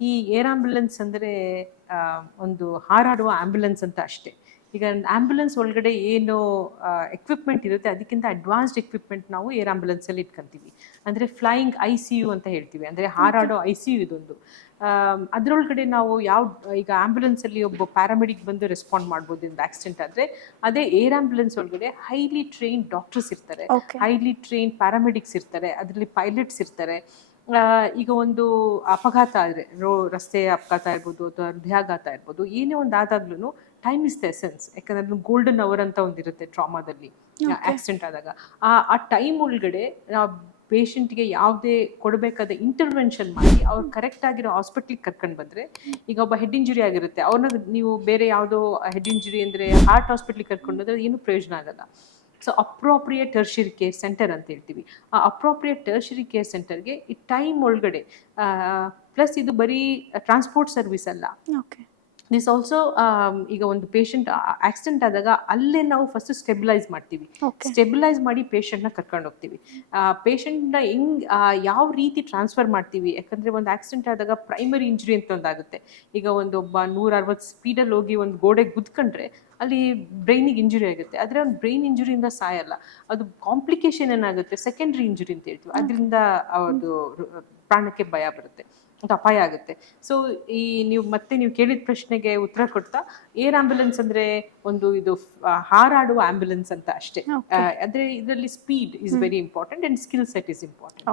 ಈ air ambulance ಅಂದರೆ ಒಂದು ಹಾರಾಡುವ ಆಂಬ್ಯುಲೆನ್ಸ್ ಅಂತ ಅಷ್ಟೇ. ಈಗ ಆಂಬ್ಯುಲೆನ್ಸ್ ಒಳಗಡೆ ಏನು ಎಕ್ವಿಪ್ಮೆಂಟ್ ಇರುತ್ತೆ ಅದಕ್ಕಿಂತ ಅಡ್ವಾನ್ಸ್ಡ್ ಎಕ್ವಿಪ್ಮೆಂಟ್ ನಾವು ಏರ್ ಆಂಬ್ಯುಲೆನ್ಸಲ್ಲಿ ಇಟ್ಕೊಂತೀವಿ. ಅಂದರೆ ಫ್ಲೈಯಿಂಗ್ ICU ಅಂತ ಹೇಳ್ತೀವಿ, ಅಂದರೆ ಹಾರಾಡೋ ICU ಇದೊಂದು. ಅದರೊಳಗಡೆ ನಾವು ಈಗ ಆಂಬ್ಯುಲೆನ್ಸಲ್ಲಿ ಒಬ್ಬ ಪ್ಯಾರಾಮೆಡಿಕ್ ಬಂದು ರೆಸ್ಪಾಂಡ್ ಮಾಡ್ಬೋದು ಒಂದು ಆಕ್ಸಿಡೆಂಟ್ ಆದರೆ, ಅದೇ ಏರ್ ಆಂಬ್ಯುಲೆನ್ಸ್ ಒಳಗಡೆ ಹೈಲಿ ಟ್ರೈನ್ ಡಾಕ್ಟರ್ಸ್ ಇರ್ತಾರೆ, ಹೈಲಿ ಟ್ರೈನ್ ಪ್ಯಾರಾಮೆಡಿಕ್ಸ್ ಇರ್ತಾರೆ, ಅದರಲ್ಲಿ ಪೈಲಟ್ಸ್ ಇರ್ತಾರೆ. ಈಗ ಒಂದು ಅಪಘಾತ ಆದರೆ, ರಸ್ತೆ ಅಪಘಾತ ಇರ್ಬೋದು ಅಥವಾ ಹೃದಯಾಘಾತ ಇರ್ಬೋದು, ಏನೇ ಒಂದು ಆದಾಗ್ಲೂ ಟೈಮ್ ಇಸ್ ದ ಎಸೆನ್ಸ್. ಯಾಕಂದ್ರೆ ಅದು ಗೋಲ್ಡನ್ ಅವರ್ ಅಂತ ಒಂದಿರುತ್ತೆ ಟ್ರಾಮಾದಲ್ಲಿ, ಆಕ್ಸಿಡೆಂಟ್ ಆದಾಗ. ಆ ಟೈಮ್ ಒಳಗಡೆ ನಾವು ಪೇಷಂಟ್ಗೆ ಯಾವುದೇ ಕೊಡಬೇಕಾದ ಇಂಟರ್ವೆನ್ಷನ್ ಮಾಡಿ ಅವ್ರು ಕರೆಕ್ಟ್ ಆಗಿರೋ ಹಾಸ್ಪಿಟ್ಲಿಗೆ ಕರ್ಕೊಂಡು ಬಂದರೆ, ಈಗ ಒಬ್ಬ ಹೆಡ್ ಇಂಜುರಿ ಆಗಿರುತ್ತೆ, ಅವ್ರನ್ನ ನೀವು ಬೇರೆ ಯಾವುದೋ ಹೆಡ್ ಇಂಜುರಿ ಅಂದರೆ ಹಾರ್ಟ್ ಹಾಸ್ಪಿಟ್ಲಿಗೆ ಕರ್ಕೊಂಡು ಹೋದ್ರೆ ಏನೂ ಪ್ರಯೋಜನ ಆಗಲ್ಲ. So appropriate tertiary care centre ಅಂತ ಹೇಳ್ತೀವಿ. ಆ ಅಪ್ರೋಪ್ರಿಯೇಟ್ ಟರ್ಷರಿ ಕೇರ್ ಸೆಂಟರ್ಗೆ ಈ ಟೈಮ್ ಒಳಗಡೆ, ಪ್ಲಸ್ ಇದು ಬರೀ ಟ್ರಾನ್ಸ್ಪೋರ್ಟ್ ಸರ್ವಿಸ್ ಅಲ್ಲ, ದಿಸ್ ಆಲ್ಸೋ ಈಗ ಒಂದು ಪೇಷಂಟ್ ಆಕ್ಸಿಡೆಂಟ್ ಆದಾಗ ಅಲ್ಲೇ ನಾವು ಫಸ್ಟ್ ಸ್ಟೆಬಿಲೈಸ್ ಮಾಡ್ತೀವಿ. ಸ್ಟೆಬಿಲೈಸ್ ಮಾಡಿ ಪೇಷಂಟ್ನ ಕರ್ಕೊಂಡು ಹೋಗ್ತೀವಿ. ಪೇಷಂಟ್ನ ಯಾವ ರೀತಿ ಟ್ರಾನ್ಸ್ಫರ್ ಮಾಡ್ತೀವಿ, ಯಾಕಂದರೆ ಒಂದು ಆಕ್ಸಿಡೆಂಟ್ ಆದಾಗ ಪ್ರೈಮರಿ ಇಂಜುರಿ ಅಂತ ಒಂದಾಗುತ್ತೆ. ಈಗ ಒಬ್ಬ 160 ಸ್ಪೀಡಲ್ಲಿ ಹೋಗಿ ಒಂದು ಗೋಡೆಗೆ ಗುದ್ಕೊಂಡ್ರೆ ಅಲ್ಲಿ ಬ್ರೈನಿಗೆ ಇಂಜುರಿ ಆಗುತ್ತೆ. ಆದರೆ ಒಂದು ಬ್ರೈನ್ ಇಂಜುರಿಯಿಂದ ಸಾಯಲ್ಲ, ಅದು ಕಾಂಪ್ಲಿಕೇಶನ್ ಏನಾಗುತ್ತೆ, ಸೆಕೆಂಡ್ರಿ ಇಂಜುರಿ ಅಂತ ಹೇಳ್ತೀವಿ, ಅದರಿಂದ ಅದು ಪ್ರಾಣಕ್ಕೆ ಭಯ ಬರುತ್ತೆ, ಅದು ಅಪಾಯ ಆಗುತ್ತೆ. ಸೊ ನೀವು ಕೇಳಿದ ಪ್ರಶ್ನೆಗೆ ಉತ್ತರ ಕೊಡ್ತಾ, ಏರ್ ಆಂಬ್ಯುಲೆನ್ಸ್ ಅಂದ್ರೆ ಇದು ಹಾರಾಡುವ ಆಂಬ್ಯುಲೆನ್ಸ್ ಅಂತ ಅಷ್ಟೇ. ಅಂದ್ರೆ ಇದರಲ್ಲಿ speed is very important and skill set is important.